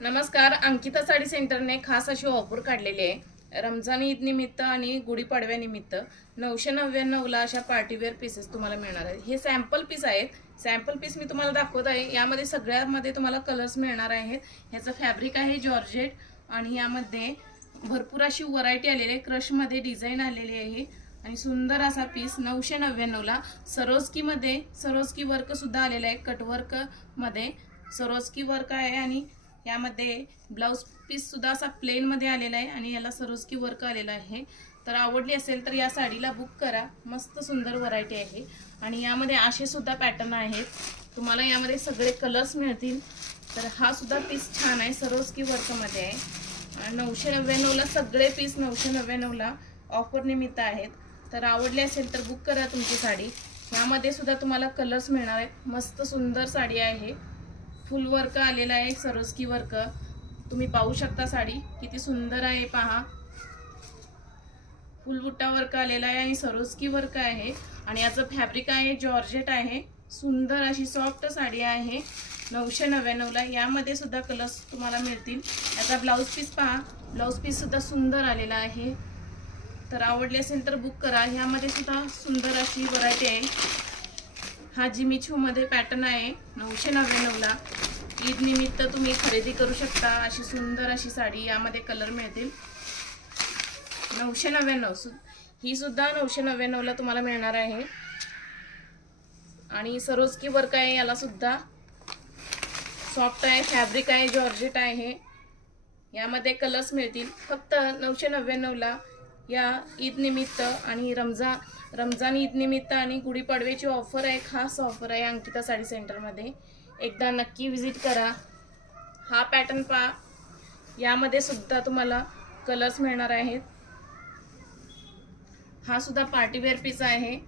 नमस्कार. अंकिता साडी सेंटरने खास अशी ऑफर काढलेली आहे. रमजान ईद निमित्त आणि गुढीपाडव्यानिमित्त 999ला अशा पार्टीवेअर पीसेस तुम्हाला मिळणार आहेत. हे सॅम्पल पीस आहेत. सॅम्पल पीस मी तुम्हाला दाखवत आहे. यामध्ये सगळ्यामध्ये तुम्हाला कलर्स मिळणार आहेत. ह्याचं फॅब्रिक आहे जॉर्जेट आणि यामध्ये भरपूर अशी व्हरायटी आलेली आहे. क्रशमध्ये डिझाईन आलेली आहे आणि सुंदर असा पीस 999ला सरोस्कीमध्ये सरोस्की वर्क सुद्धा आलेला आहे. कटवर्क मध्ये सरोस्की वर्क आहे आणि यामध्ये ब्लाउज पीस सुद्धा असा प्लेन मध्ये आलेला आहे आणि याला सरोस्की वर्क आलेला आहे. तर आवडली असेल तर या साडीला बुक करा. मस्त सुंदर व्हरायटी आहे आणि यामध्ये असे सुद्धा पॅटर्न आहेत. तुम्हाला यामध्ये सगळे कलर्स मिळतील. तर हा सुद्धा पीस छान आहे, सरोस्की वर्क मध्ये आहे. 999ला सगळे पीस 999ला ऑफर निमित्त आहेत. तर आवडली असेल तर बुक करा तुमची साडी. यामध्ये सुद्धा तुम्हाला कलर्स मिळणार आहेत. मस्त सुंदर साडी आहे. फुल वर्क आलेला आहे, सरोस्की वर्क. तुम्ही पाहू शकता साडी किती सुंदर आहे पहा. फुल बुट्टा वर्क आलेला आहे आणि सरोस्की वर्क आहे आणि याचं फॅब्रिक आहे जॉर्जेट आहे. सुंदर अशी सॉफ्ट साडी आहे 999ला. यामध्ये सुद्धा कलर्स तुम्हाला मिळतील. याचा ब्लाउज पीस पहा. ब्लाउज पीस सुद्धा सुंदर आलेला आहे. तर आवडले असेल तर बुक करा. ह्यामध्ये सुद्धा सुंदर अशी व्हरायटी आहे. हा जिमिचू मध्ये पॅटर्न आहे 999ला. ईद निमित्त तुम्ही खरेदी करू शकता. अशी सुंदर अशी साडी यामध्ये कलर मिळतील. 999 ही सुद्धा 999ला तुम्हाला मिळणार आहे आणि सरोस्की वर्क आहे. याला सुद्धा सॉफ्ट आहे, फॅब्रिक आहे, जॉर्जेट आहे. यामध्ये कलर्स मिळतील. फक्त 999ला या ईद निमित्त आणि रमजान ईद निमित्त आणि गुढीपाडव्याची ऑफर आहे. खास ऑफर आहे अंकिता साडी सेंटरमध्ये. एकदा नक्की विजिट करा. हा पॅटर्न पहा. यामध्ये सुद्धा तुम्हाला कलर्स मिळणार आहेत. हा सुद्धा पार्टीवेअर पीस आहे.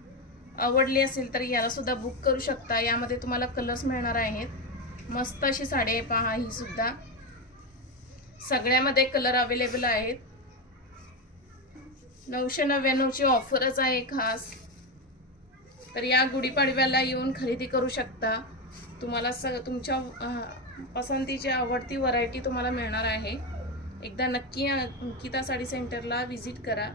आवडली असेल तर याला सुद्धा बुक करू शकता. यामध्ये तुम्हाला कलर्स मिळणार आहेत. मस्त अशी साडी आहे पहा. ही सुद्धा सगळ्यामध्ये कलर अवेलेबल आहेत. 999ची ऑफरच आहे खास. तर या गुढीपाडव्याला येऊन खरेदी करू शकता. तुम्हाला तुमच्या पसंतीची आवडती व्हरायटी तुम्हाला मिळणार आहे. एकदा नक्की अंकिता साडी सेंटरला व्हिजिट करा.